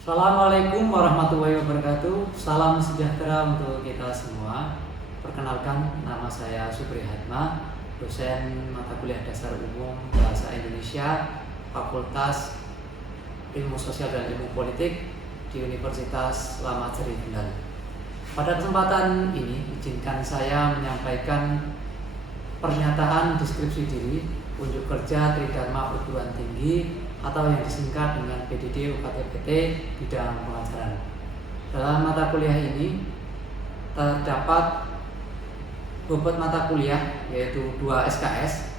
Assalamualaikum warahmatullahi wabarakatuh. Salam sejahtera untuk kita semua. Perkenalkan, nama saya Supri Hatma, dosen mata kuliah dasar umum Bahasa Indonesia, Fakultas Ilmu Sosial dan Ilmu Politik di Universitas Slamet Seri Kendal. Pada kesempatan ini, izinkan saya menyampaikan pernyataan deskripsi diri, unjuk kerja Tridharma Perguruan Tinggi atau yang disingkat dengan PDD UKT-PT bidang pengajaran. Dalam mata kuliah ini terdapat bobot mata kuliah yaitu 2 SKS,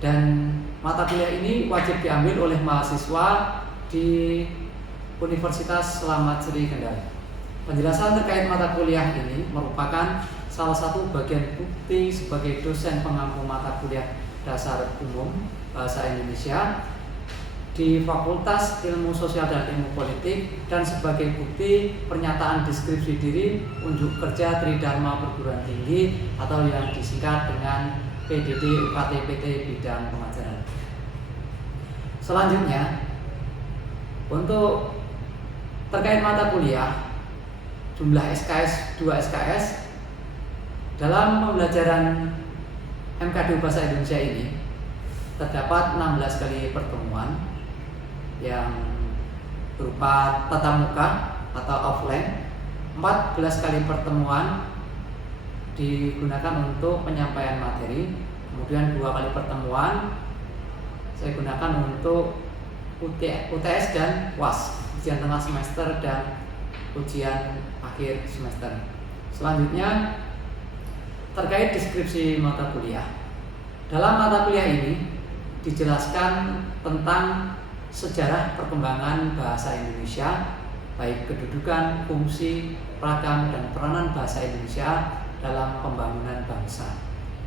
dan mata kuliah ini wajib diambil oleh mahasiswa di Universitas Slamet Seri Kendal. Penjelasan terkait mata kuliah ini merupakan salah satu bagian bukti sebagai dosen pengampu mata kuliah dasar umum Bahasa Indonesia di Fakultas Ilmu Sosial dan Ilmu Politik, dan sebagai bukti pernyataan deskripsi diri unjuk kerja Tridharma Perguruan Tinggi atau yang disingkat dengan PDD UKT-PT bidang pengajaran. Selanjutnya, untuk terkait mata kuliah, jumlah SKS 2 SKS dalam pembelajaran MKD Bahasa Indonesia ini terdapat 16 kali pertemuan yang berupa tatap muka atau offline, 14 kali pertemuan digunakan untuk penyampaian materi, kemudian 2 kali pertemuan saya gunakan untuk UTS dan UAS, ujian tengah semester dan ujian akhir semester. Selanjutnya, terkait deskripsi mata kuliah. Dalam mata kuliah ini dijelaskan tentang sejarah perkembangan bahasa Indonesia, baik kedudukan, fungsi, ragam, dan peranan bahasa Indonesia dalam pembangunan bangsa.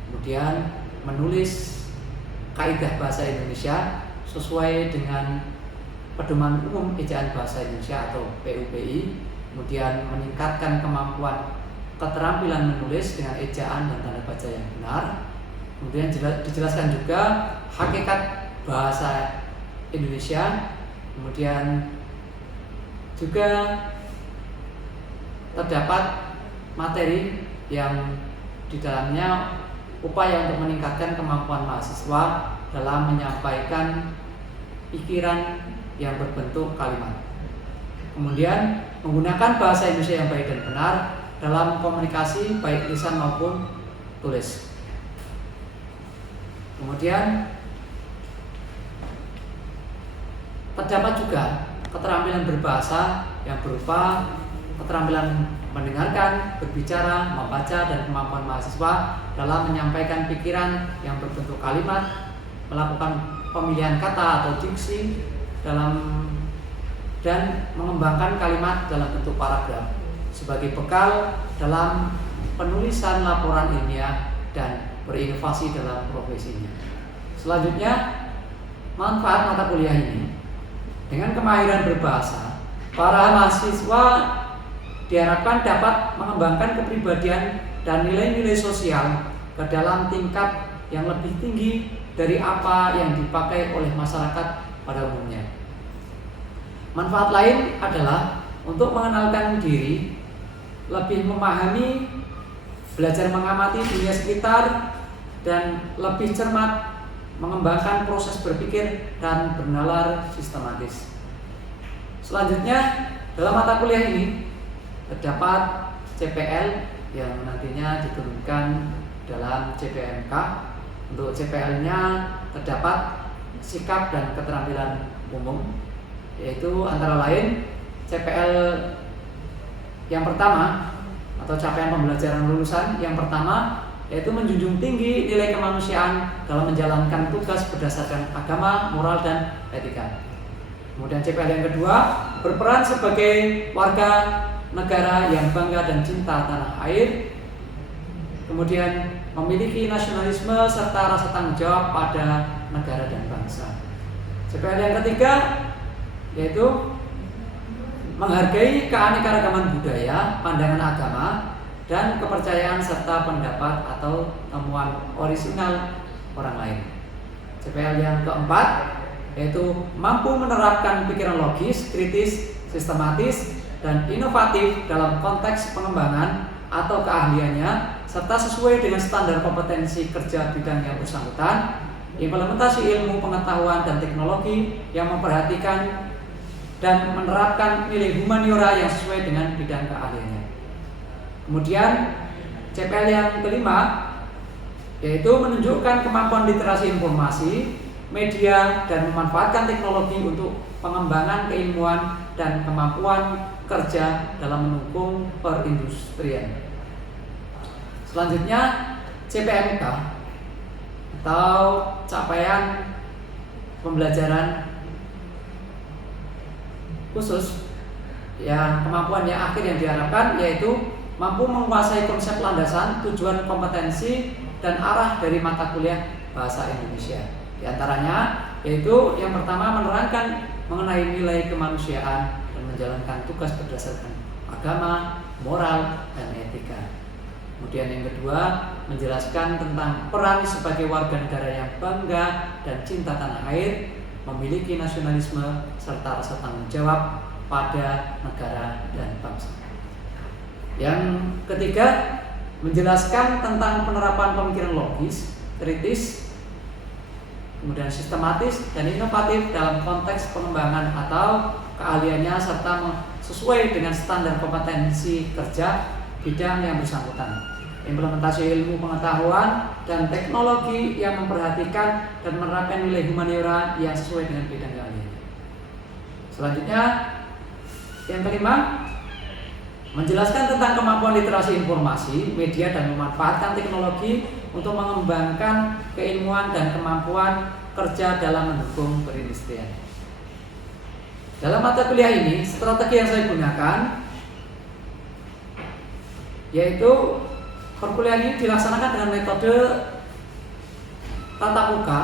Kemudian menulis kaidah bahasa Indonesia sesuai dengan Pedoman Umum Ejaan Bahasa Indonesia atau PUBI. Kemudian meningkatkan kemampuan keterampilan menulis dengan ejaan dan tanda baca yang benar. Kemudian dijelaskan juga hakikat bahasa Indonesia. Kemudian juga terdapat materi yang di dalamnya upaya untuk meningkatkan kemampuan mahasiswa dalam menyampaikan pikiran yang berbentuk kalimat. Kemudian menggunakan bahasa Indonesia yang baik dan benar dalam komunikasi baik lisan maupun tulis. Kemudian terdapat juga keterampilan berbahasa yang berupa keterampilan mendengarkan, berbicara, membaca, dan kemampuan mahasiswa dalam menyampaikan pikiran yang berbentuk kalimat, melakukan pemilihan kata atau diksi dan mengembangkan kalimat dalam bentuk paragraf sebagai bekal dalam penulisan laporan ilmiah dan berinovasi dalam profesinya. Selanjutnya, manfaat mata kuliah ini. Dengan kemahiran berbahasa, para mahasiswa diharapkan dapat mengembangkan kepribadian dan nilai-nilai sosial ke dalam tingkat yang lebih tinggi dari apa yang dipakai oleh masyarakat pada umumnya. Manfaat lain adalah untuk mengenalkan diri, lebih memahami, belajar mengamati dunia sekitar, dan lebih cermat mengembangkan proses berpikir dan bernalar sistematis. Selanjutnya, dalam mata kuliah ini terdapat CPL yang nantinya diturunkan dalam CPMK. Untuk CPL-nya terdapat sikap dan keterampilan umum, yaitu antara lain CPL yang pertama atau capaian pembelajaran lulusan yang pertama yaitu menjunjung tinggi nilai kemanusiaan dalam menjalankan tugas berdasarkan agama, moral, dan etika. Kemudian CPL yang kedua, berperan sebagai warga negara yang bangga dan cinta tanah air. Kemudian memiliki nasionalisme serta rasa tanggung jawab pada negara dan bangsa. CPL yang ketiga yaitu menghargai keanekaragaman budaya, pandangan agama, dan kepercayaan serta pendapat atau temuan orisinal orang lain. CPL yang keempat yaitu mampu menerapkan pikiran logis, kritis, sistematis, dan inovatif dalam konteks pengembangan atau keahliannya, serta sesuai dengan standar kompetensi kerja bidang yang bersangkutan. Implementasi ilmu pengetahuan dan teknologi yang memperhatikan dan menerapkan nilai humaniora yang sesuai dengan bidang keahliannya. Kemudian CPL yang kelima yaitu menunjukkan kemampuan literasi informasi, media, dan memanfaatkan teknologi untuk pengembangan keilmuan dan kemampuan kerja dalam mendukung perindustrian. Selanjutnya CPMK atau capaian pembelajaran khusus yang kemampuan yang akhir yang diharapkan yaitu mampu menguasai konsep landasan, tujuan, kompetensi, dan arah dari mata kuliah bahasa Indonesia. Di antaranya yaitu yang pertama menerangkan mengenai nilai kemanusiaan dan menjalankan tugas berdasarkan agama, moral, dan etika. Kemudian yang kedua menjelaskan tentang peran sebagai warga negara yang bangga dan cinta tanah air, memiliki nasionalisme serta rasa tanggung jawab pada negara dan bangsa. Yang ketiga menjelaskan tentang penerapan pemikiran logis, kritis, kemudian sistematis dan inovatif dalam konteks pengembangan atau keahliannya serta sesuai dengan standar kompetensi kerja bidang yang bersangkutan. Implementasi ilmu pengetahuan dan teknologi yang memperhatikan dan menerapkan nilai humaniora yang sesuai dengan bidang keahliannya. Selanjutnya yang kelima menjelaskan tentang kemampuan literasi informasi, media, dan memanfaatkan teknologi untuk mengembangkan keilmuan dan kemampuan kerja dalam mendukung perindustrian. Dalam mata kuliah ini, strategi yang saya gunakan yaitu perkuliahan ini dilaksanakan dengan metode tatap muka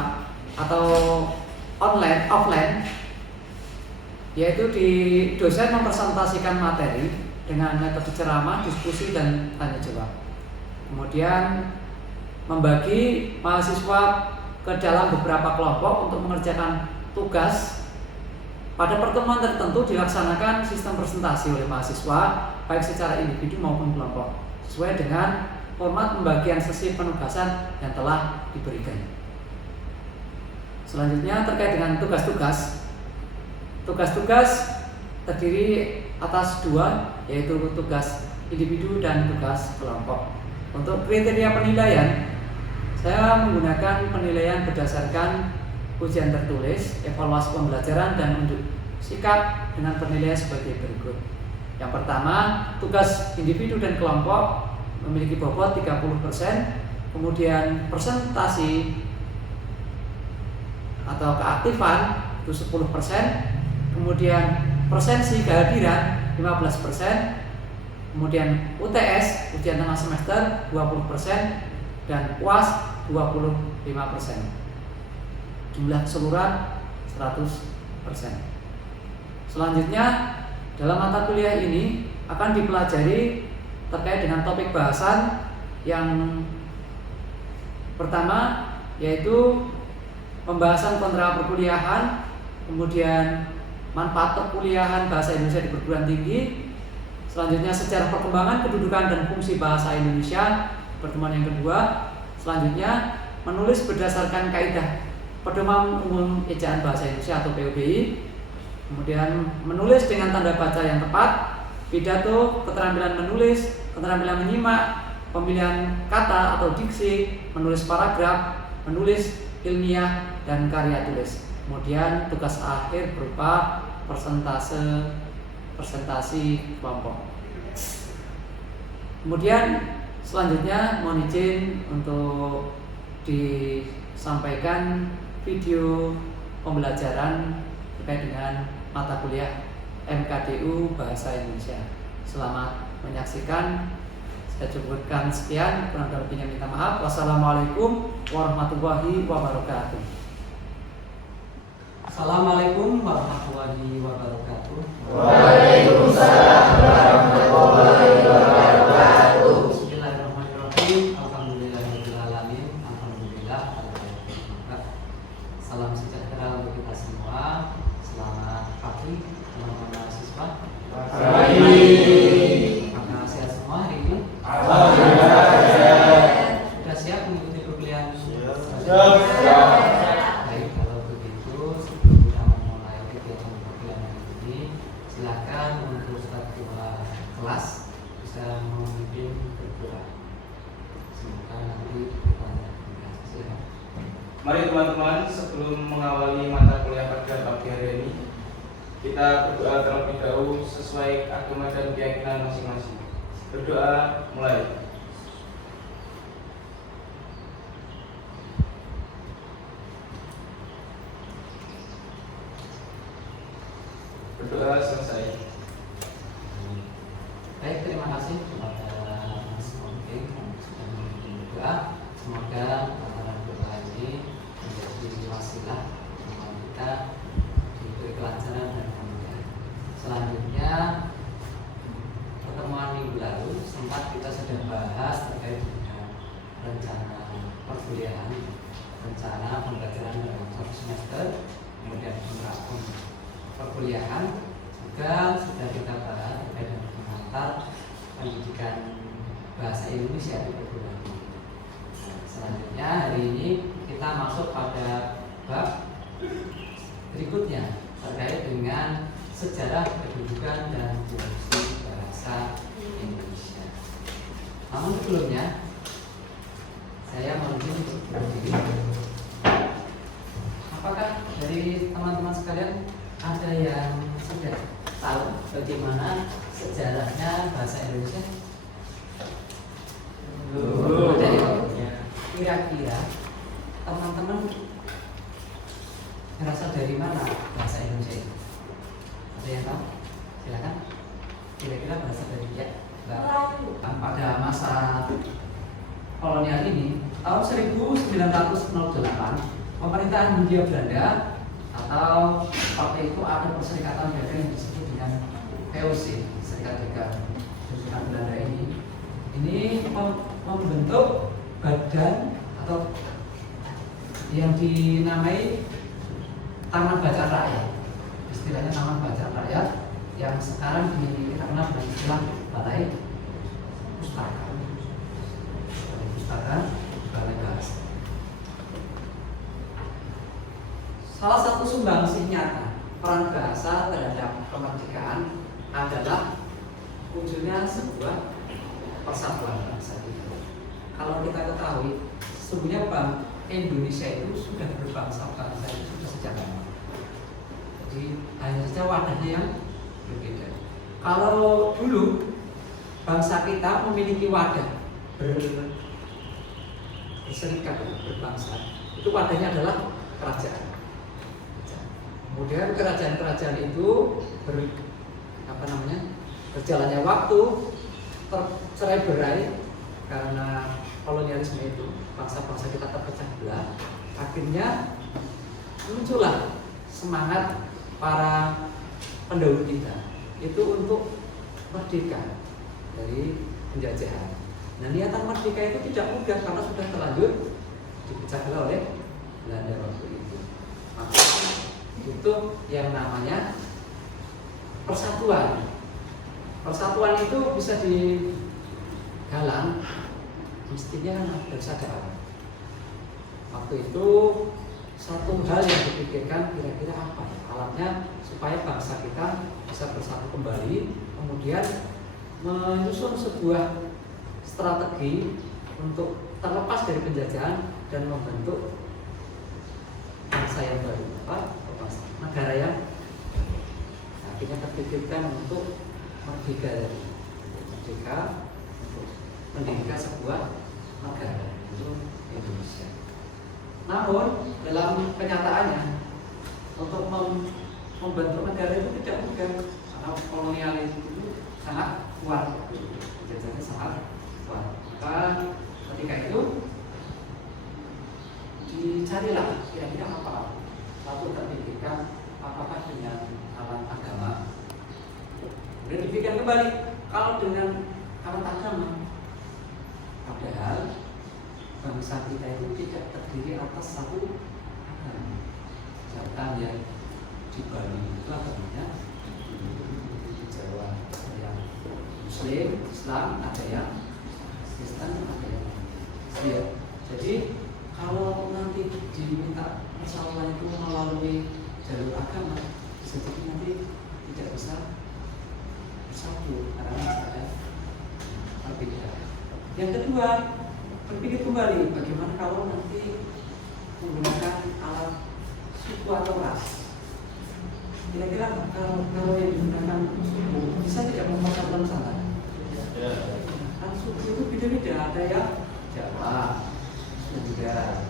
atau offline, yaitu di dosen mempresentasikan materi dengan metode ceramah, diskusi, dan tanya jawab. Kemudian membagi mahasiswa ke dalam beberapa kelompok untuk mengerjakan tugas. Pada pertemuan tertentu dilaksanakan sistem presentasi oleh mahasiswa baik secara individu maupun kelompok sesuai dengan format pembagian sesi penugasan yang telah diberikan. Selanjutnya terkait dengan tugas-tugas. Tugas-tugas terdiri atas dua, yaitu tugas individu dan tugas kelompok. Untuk kriteria penilaian, saya menggunakan penilaian berdasarkan ujian tertulis, evaluasi pembelajaran, dan unjuk sikap dengan penilaian sebagai berikut. Yang pertama, tugas individu dan kelompok memiliki bobot 30%, kemudian presentasi atau keaktifan itu 10%, kemudian presensi kehadiran 15%, kemudian UTS ujian tengah semester 20%, dan UAS 25%. Jumlah keseluruhan 100%. Selanjutnya dalam mata kuliah ini akan dipelajari terkait dengan topik bahasan yang pertama yaitu pembahasan kontra perkuliahan, kemudian manfaat perkuliahan bahasa Indonesia di perguruan tinggi. Selanjutnya sejarah perkembangan kedudukan dan fungsi bahasa Indonesia, pertemuan yang kedua. Selanjutnya menulis berdasarkan kaidah Pedoman Umum Ejaan Bahasa Indonesia atau PUBI. Kemudian menulis dengan tanda baca yang tepat, pidato, keterampilan menulis, keterampilan menyimak, pemilihan kata atau diksi, menulis paragraf, menulis ilmiah, dan karya tulis. Kemudian tugas akhir berupa presentasi kelompok. Kemudian selanjutnya mohon izin untuk disampaikan video pembelajaran terkait dengan mata kuliah MKDU Bahasa Indonesia. Selamat menyaksikan. Saya cukupkan sekian, kurang lebihnya minta maaf. Wassalamualaikum warahmatullahi wabarakatuh. Assalamualaikum warahmatullahi wabarakatuh. Waalaikumsalam warahmatullahi wabarakatuh. Bismillahirrahmanirrahim. Alhamdulillahirabbil alamin. Alhamdulillah. Salam sejahtera untuk kita semua. Selamat pagi teman-teman mahasiswa. Apakah sehat semua hari ini? Sudah siap mengikuti perkuliahan? Baik, kalau begitu sebelum kita memulai kegiatan perkuliahan ini, silakan untuk ketua kelas bisa memimpin berdoa. Semoga nanti kita silakan. Mari teman-teman, sebelum mengawali mata kuliah pada pagi hari ini, kita berdoa terlebih dahulu sesuai agama dan keyakinan masing-masing. Berdoa mulai. Berdoa selesai. Baik, terima kasih kepada Mas Mungkin yang sudah memimpin berdoa. Semoga antara doa ini menjadi wasilah untuk kita diberi kelancaran dan kemudahan. Selanjutnya, pertemuan minggu lalu sempat kita sudah bahas terkait dengan rencana perkuliahan, rencana pembelajaran dalam satu semester, kemudian penerapan perkuliahan juga sudah kita bahas terkait dengan pengantar pendidikan bahasa Indonesia di perguruan tinggi. Selanjutnya hari ini kita masuk pada bab berikutnya terkait dengan sejarah kedudukan dan fungsi bahasa Indonesia. Namun sebelumnya saya mungkin berdiri. Apakah dari teman-teman sekalian ada yang sudah tahu bagaimana sejarahnya bahasa Indonesia? Ada ya? Kira-kira teman-teman berasal dari mana bahasa Indonesia itu? Ada yang tahu? Silakan. Kira-kira berasal dari ya? Pada masa kolonial ini, tahun 1908, pemerintahan Hindia Belanda atau waktu itu ada perserikatan dagang yang disebut dengan VOC, Serikat Dagang Perserikatan Belanda ini membentuk badan atau yang dinamai Taman Bacaan Rakyat, istilahnya Taman Bacaan Rakyat, yang sekarang kita kenal dengan istilah Balai Pustaka, Balai Bahasa. Salah satu sumbangsih nyata peran bahasa terhadap kemerdekaan adalah munculnya sebuah persatuan bangsa kita. Kalau kita ketahui, sesungguhnya Bank Indonesia itu sudah berbangsa-bangsa itu sudah sejak lama. Jadi hanya saja wadahnya yang berbeda. Kalau dulu bangsa kita memiliki wadah berserikat, berbangsa, itu wadahnya adalah kerajaan. Kemudian kerajaan-kerajaan itu berjalannya waktu tercerai-berai karena kolonialisme itu, bangsa-bangsa kita terpecah belah. Akhirnya muncullah semangat para pendahulu kita itu untuk merdeka dari penjajahan. Nah, niatan merdeka itu tidak mudah karena sudah terlanjur dipecah belah oleh Belanda waktu itu. Itu yang namanya persatuan. Persatuan itu bisa digalang mestinya harus ada alat. Waktu itu satu hal yang dipikirkan kira-kira apa alatnya supaya bangsa kita bisa bersatu kembali, kemudian menyusun sebuah strategi untuk terlepas dari penjajahan dan membentuk bangsa yang baru, negara yang akhirnya terpikirkan untuk merdeka untuk mendirikan sebuah negara itu Indonesia. Namun dalam kenyataannya untuk membentuk negara itu tidak mudah karena kolonialis itu sangat kuat, penjajahannya sangat kuat. Maka ketika itu dicarilah kira-kira apa satu terpikirkan apakah dengan alat agama. Kemudian dipikirkan kembali kalau dengan alat agama, padahal bangsa kita itu tidak terdiri atas satu agama. Misalkan yang di Bali itu agamanya di Jawa yang Muslim, Islam, ada yang Kristen, ada yang Buddha. Jadi kalau nanti diminta persatuan itu melalui jalur agama, bisa jadi nanti tidak bisa bersatu karena ada berbeda. Yang kedua, berpikir kembali bagaimana kalau nanti menggunakan alat suku atau ras. Kira-kira kalau yang digunakan suku bisa tidak memasukkan Nusantara? Kan suku itu beda-beda, ada yang Jawa, Sunda,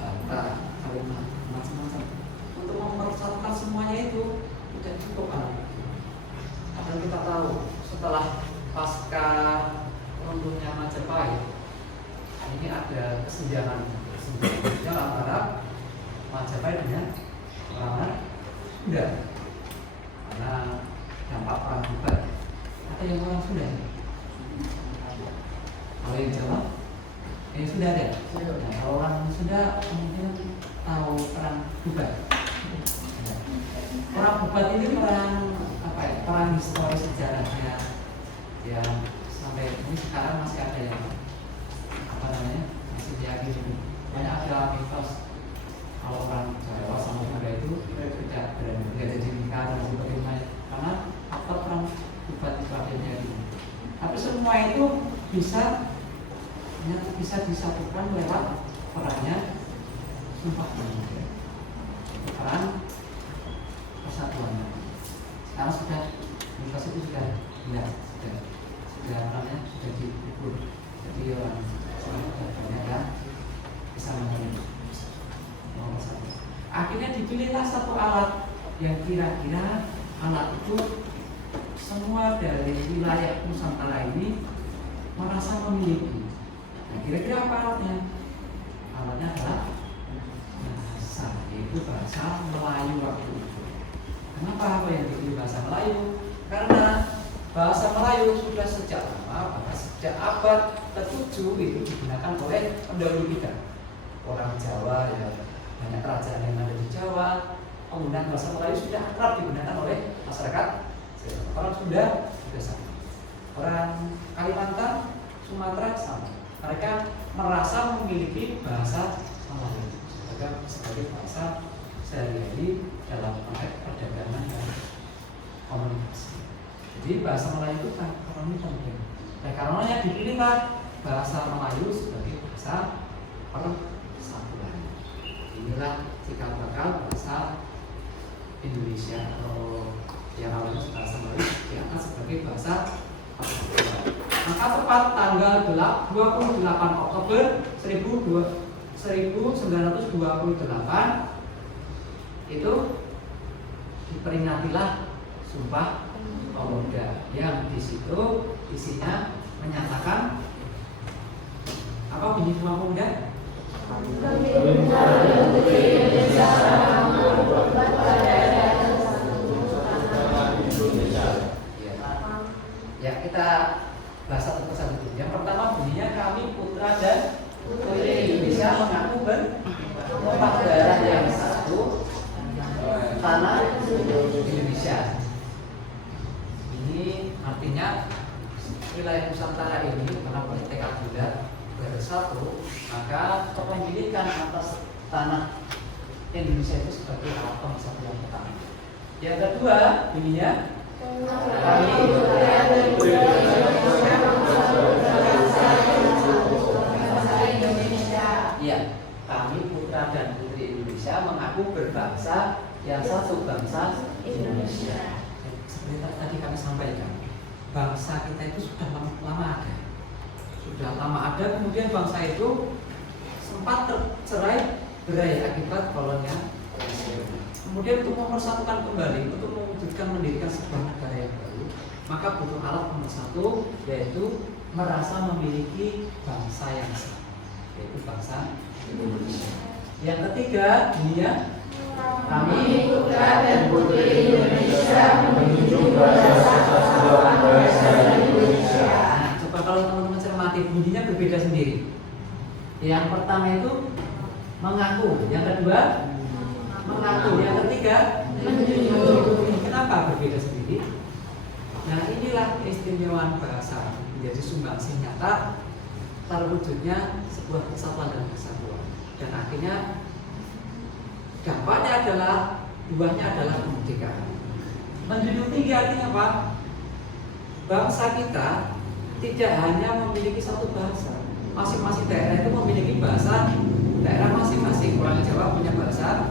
Batak, Kalimantan, macam-macam. Untuk mempersatukan semuanya itu tidak cukup kan? Karena kita tahu setelah pasca runtuhnya Majapahit, ini ada kesenjangan antara Majapahit dengan orang Sunda. Karena dampak perang Bubar. Ada yang orang Sunda? Kalau yang Jawa? Yang Sunda ada? Nah, kalau orang Sunda mungkin tahu perang Bubar. Perang Bubar ini perang apa ya? Perang historis sejarahnya yang sampai ini sekarang masih ada yang apa namanya? Masih diyakini. Banyak ada mitos kalau orang Jawa sama Sunda itu tidak jadi nikah dan sebagainya karena faktor perang Bubar itu adanya ini. Tapi semua itu bisa disatukan lewat perannya Sumpah Pemuda, peran persatuannya. Sekarang sudah mitos itu sudah namanya sudah diukur. Jadi orang banyak kan bisa memenuhi nomor satu. Akhirnya dipilihlah satu alat yang kira-kira alat itu semua dari wilayah Nusantara ini merasa memiliki. Nah, kira-kira apa alatnya? Alatnya adalah bahasa, yaitu bahasa Melayu waktu itu. Kenapa apa yang dipilih bahasa Melayu? Karena bahasa Melayu sudah sejak lama, bahkan sejak abad ke-7 itu digunakan oleh pendahulu kita. Orang Jawa ya, banyak kerajaan yang ada di Jawa, penggunaan bahasa Melayu sudah akrab digunakan oleh masyarakat. Orang Sunda juga sama. Orang Kalimantan, Sumatera sama. Mereka merasa memiliki bahasa Melayu sebagai bahasa sehari-hari dalam konteks perdagangan dan komunikasi. Jadi bahasa Melayu itu ini penting. Dan karenanya dipilihlah bahasa Melayu sebagai bahasa persatuan. Inilah cikal bakal bahasa Indonesia atau yang awalnya bahasa Melayu diangkat sebagai bahasa persatuan. Maka tepat tanggal 28 Oktober 1928 itu diperingatilah Sumpah Pemuda yang di situ isinya menyatakan apa bunyi Sumpah Pemuda? Ya, kita bahas satu persatu. Yang pertama bunyinya kami putra dan putri Indonesia mengaku bertumpah darah yang satu tanah Indonesia. Ini artinya wilayah Nusantara ini karena bertekad bulat bersatu, maka kepemilikan atas tanah Indonesia itu sebagai alat persatuan pertama. Yang kedua bunyinya kami Iya, kami putra dan putri Indonesia mengaku berbangsa yang satu, bangsa Indonesia. Seperti tadi kami sampaikan, bangsa kita itu sudah lama ada, kemudian bangsa itu sempat tercerai berai akibat kolonial. Kemudian untuk mempersatukan kembali, untuk mendirikan sebuah negara yang baru, maka butuh alat pemersatu, yaitu merasa memiliki bangsa yang sama, yaitu bangsa Indonesia. Yang ketiga, dia kami putra dan putri Indonesia menjunjung persatuan bangsa Indonesia. Nah, coba kalau teman-teman cermati, bunyinya berbeda sendiri. Yang pertama itu mengaku, yang kedua mengaku, yang ketiga menjunjung. Kenapa berbeda sendiri? Nah, inilah keistimewaan bahasa menjadi sumbangsi nyata terwujudnya sebuah kesatuan dan kesatuan, dan akhirnya dampaknya adalah buahnya adalah kemerdekaan. Menjunjung tinggi artinya apa? Bangsa kita tidak hanya memiliki satu bahasa. Masing-masing daerah itu memiliki bahasa daerah masing-masing. Orang Jawa punya bahasa,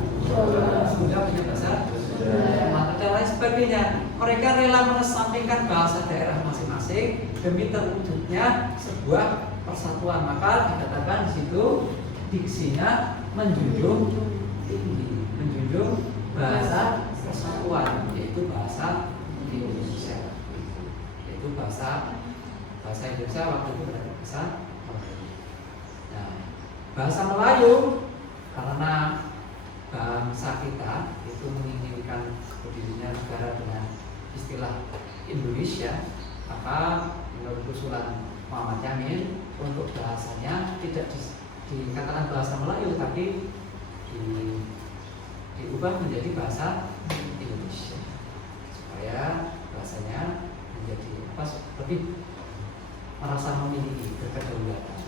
Sunda punya bahasa, Sumatera dan lain sebagainya. Mereka rela mengesampingkan bahasa daerah masing-masing demi terwujudnya sebuah persatuan. Maka dikatakan di situ diksinya menjunjung tinggi, menjunjung bahasa persatuan, yaitu bahasa Indonesia, yaitu bahasa Indonesia waktu itu berarti bahasa Melayu. Nah, bahasa Melayu karena bangsa kita itu menginginkan berdirinya negara dengan istilah Indonesia, maka menurut usulan Muhammad Yamin untuk bahasanya tidak dikatakan bahasa Melayu, tapi diubah menjadi bahasa Indonesia supaya bahasanya menjadi lebih merasa memiliki kedaulatan.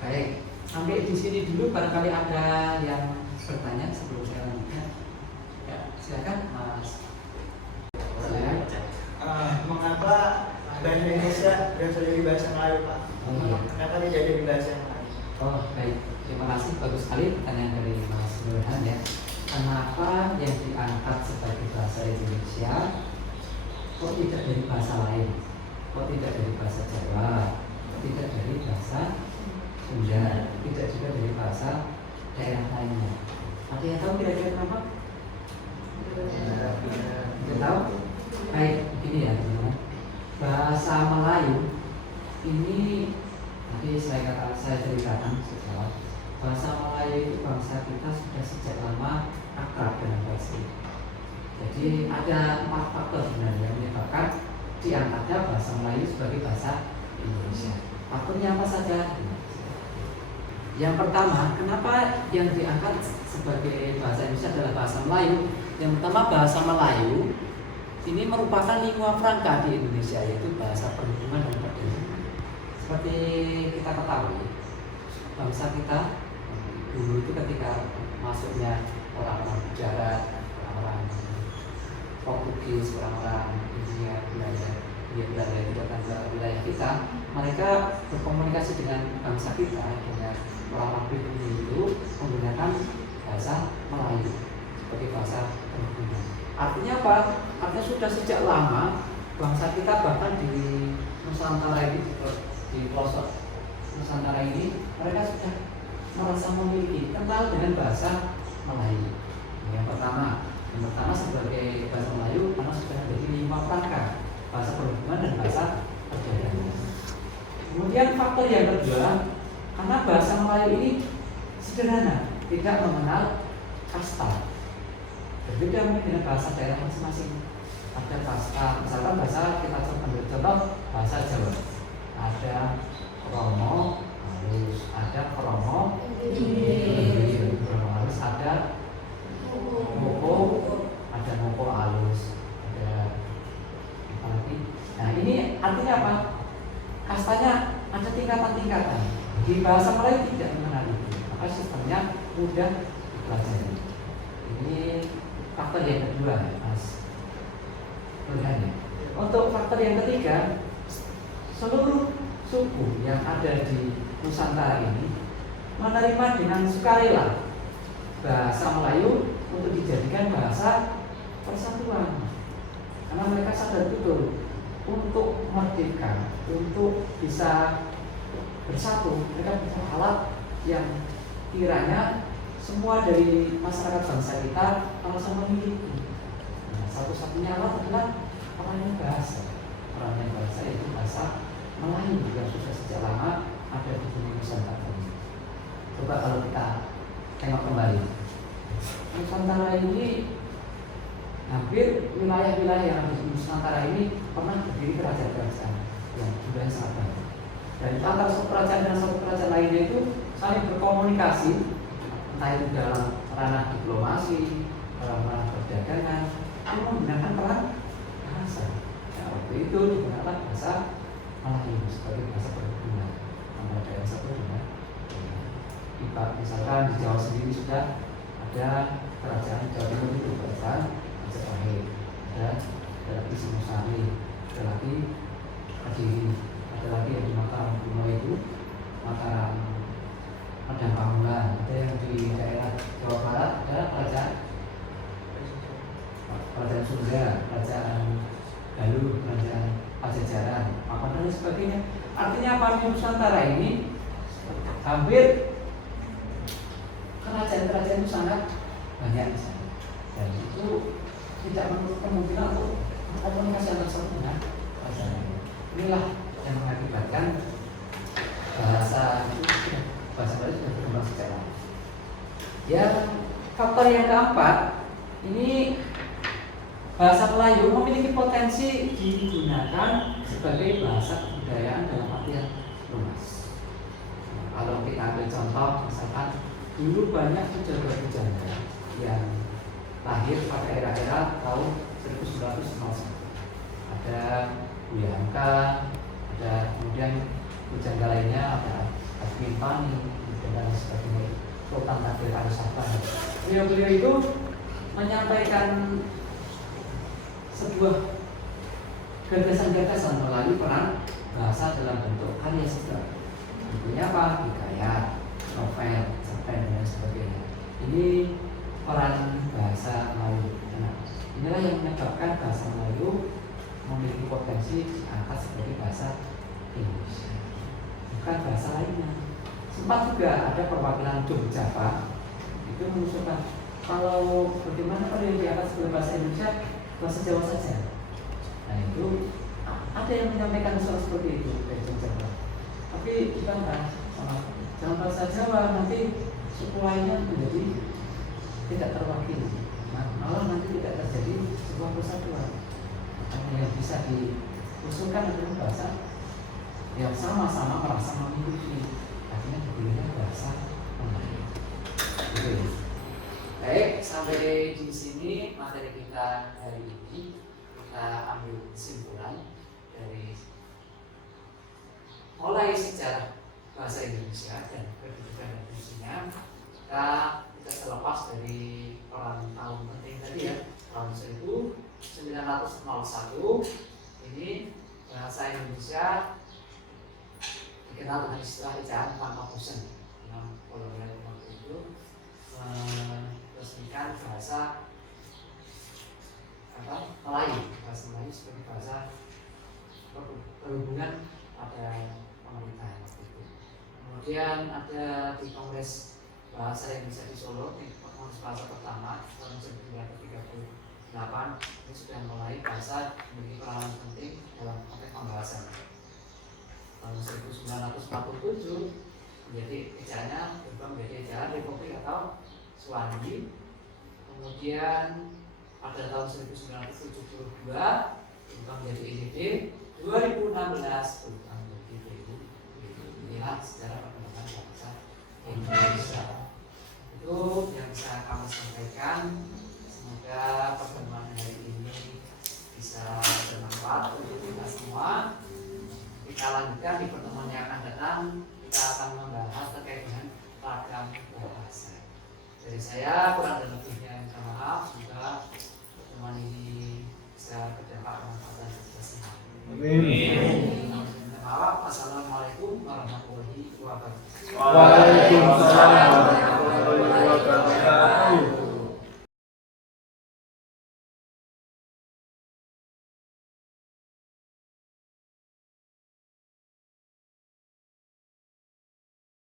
Baik, sampai di sini dulu. Barangkali ada yang bertanya sebelum saya lanjutkan. Ya, silakan Mas. Mengapa bahasa Indonesia berasal dari bahasa Melayu, Pak? Kenapa tidak dari bahasa Melayu? Oh, baik. Terima kasih, bagus sekali pertanyaan dari Mas Burhan ya. Kenapa yang diangkat sebagai bahasa Indonesia kok tidak dari bahasa lain? Kok tidak dari bahasa Jawa? Kok tidak dari bahasa Sunda? Tidak juga dari bahasa daerah lainnya? Ada yang tahu kira-kira kenapa? Tidak tahu? Baik, begini ya teman-teman. Bahasa Melayu ini nanti saya ceritakan sejauh. Bahasa Melayu itu bangsa kita sudah sejak lama akrab dengan bahasa ini. Jadi ada 4 faktor sebenarnya yang menyebabkan diangkatnya bahasa Melayu sebagai bahasa Indonesia. Faktornya apa saja? Yang pertama, kenapa yang diangkat sebagai bahasa Indonesia adalah bahasa Melayu? Yang pertama, bahasa Melayu ini merupakan lingua franca di Indonesia, yaitu bahasa perhubungan dan perdagangan. Seperti kita ketahui, bangsa kita dulu itu ketika masuknya orang-orang Barat, orang-orang Portugis, orang-orang India, Belanda itu datang ke wilayah kita, mereka berkomunikasi dengan bangsa kita, dengan orang-orang pribumi itu menggunakan bahasa Melayu sebagai bahasa perhubungan. Artinya apa? Artinya sudah sejak lama bangsa kita bahkan di Nusantara ini, di pelosok Nusantara ini, mereka sudah merasa memiliki kenal dengan bahasa Melayu. Yang pertama sebagai bahasa Melayu karena sudah menjadi lingua franca, bahasa perhubungan dan bahasa perdagangan. Kemudian faktor yang kedua, karena bahasa Melayu ini sederhana, tidak mengenal kasta. Berbeda mungkin dengan bahasa daerah masing-masing. Ada kasta, misalkan bahasa kita contoh bahasa Jawa. Ada kromo halus, ada kromo halus, ada moko, ada moko halus, ada apa lagi? Nah ini artinya apa? Kastanya ada tingkatan-tingkatan. Di bahasa Melayu tidak mengenal itu, maka sistemnya mudah dipelajari. Ini faktor yang kedua ya, Mas. Untuk faktor yang ketiga, seluruh suku yang ada di Nusantara ini menerima dengan sukarela bahasa Melayu untuk dijadikan bahasa persatuan, karena mereka sadar betul untuk merdeka, untuk bisa bersatu, mereka berharap yang kiranya semua dari masyarakat bangsa kita merasa memiliki. Nah, satu-satunya alat adalah orang yang bahasa. Orang yang bahasa itu bahasa Melayu yang sudah sejak lama ada di bumi Nusantara ini. Coba kalau kita tengok kembali, Nusantara ini hampir wilayah-wilayah yang ada di Nusantara ini pernah berdiri kerajaan-kerajaan yang jumlahnya sangat banyak. Dan antara satu kerajaan dan satu kerajaan lainnya itu saling berkomunikasi, entah itu dalam ranah diplomasi, dalam ranah perdagangan, itu menggunakan peran bahasa. Ya, waktu itu digunakan bahasa Melayu sebagai bahasa perhubungan antara daerah satu dengan misalkan di Jawa sendiri sudah ada kerajaan Jawa Timur itu kerajaan Majapahit, ada lagi Singosari, ada lagi Kediri, ada lagi yang di Mataram kuno itu Mataram, ada Pamulang, ada yang di daerah Jawa Barat ada kerajaan Sunda, kerajaan Galuh, kerajaan Pajajaran, apa dan sebagainya. Artinya apa? Di Nusantara ini hampir kerajaan-kerajaan itu sangat banyak di sana, dan itu tidak menutup kemungkinan untuk komunikasi antar satu dengan kerajaan. Inilah yang mengakibatkan bahasa Melayu sudah berkembang sejak lama. Yang faktor yang keempat, ini bahasa Melayu memiliki potensi digunakan sebagai bahasa kebudayaan dalam artian luas. Kalau kita ambil contoh, misalkan dulu banyak pujangga-pujangga yang lahir pada era-era tahun 1901. Ada Buya Hamka, ada kemudian pujangga lainnya, ada Asmin Pani, dan sebagainya. Sultan Takdir Arusapa. Beliau itu menyampaikan sebuah gagasan-gagasan melalui peran bahasa dalam bentuk karya sastra. Tentunya apa? Hikayat, novel, cerpen dan sebagainya. Ini peran bahasa Melayu. Nah, inilah yang menyebabkan bahasa Melayu memiliki potensi diangkat sebagai bahasa Indonesia, bukan bahasa lainnya. Sempat juga ada perwakilan Yogyakarta itu mengusulkan kalau bagaimana kalau yang diangkat sebagai bahasa Indonesia bahasa Jawa saja. Nah itu ada yang menyampaikan usul seperti itu dari Yogyakarta. Tapi kita enggak, jangan bahasa Jawa, nanti suku lainnya menjadi tidak terwakili. Nah, malah nanti tidak terjadi sebuah persatuan. Yang bisa diusulkan adalah bahasa yang sama-sama merasa memiliki, artinya diberikan bahasa Melayu. Baik, sampai di sini materi kita hari ini. Kita ambil kesimpulan dari mulai sejarah bahasa Indonesia dan kedudukan dan fungsinya. Kita terlepas dari peran tahun penting tadi ya, tahun 1901 ini bahasa Indonesia dikenal dengan istilah ejaan tanpa bosan. Yang kolonial waktu itu meresmikan bahasa Melayu, bahasa Melayu sebagai bahasa berhubungan pada pemerintahan waktu itu. Kemudian ada di Kongres Bahasa Indonesia di Solo, di Kongres Bahasa pertama tahun 1938 ini sudah mulai bahasa memiliki peranan penting dalam konteks pembahasan. Tahun 1947 menjadi ejaannya berubah menjadi ejaan Republik atau Swandi. Kemudian pada tahun 1972 berubah menjadi EDD, 2016 berubah menjadi DU. Inilah sejarah perkembangan bahasa Indonesia. Itu yang bisa kami sampaikan. Semoga pertemuan hari ini bisa bermanfaat untuk kita semua. Kita lanjutkan di pertemuan yang akan datang. Kita akan membahas terkait dengan ragam bahasa. Dari saya kurang dan lebihnya minta maaf.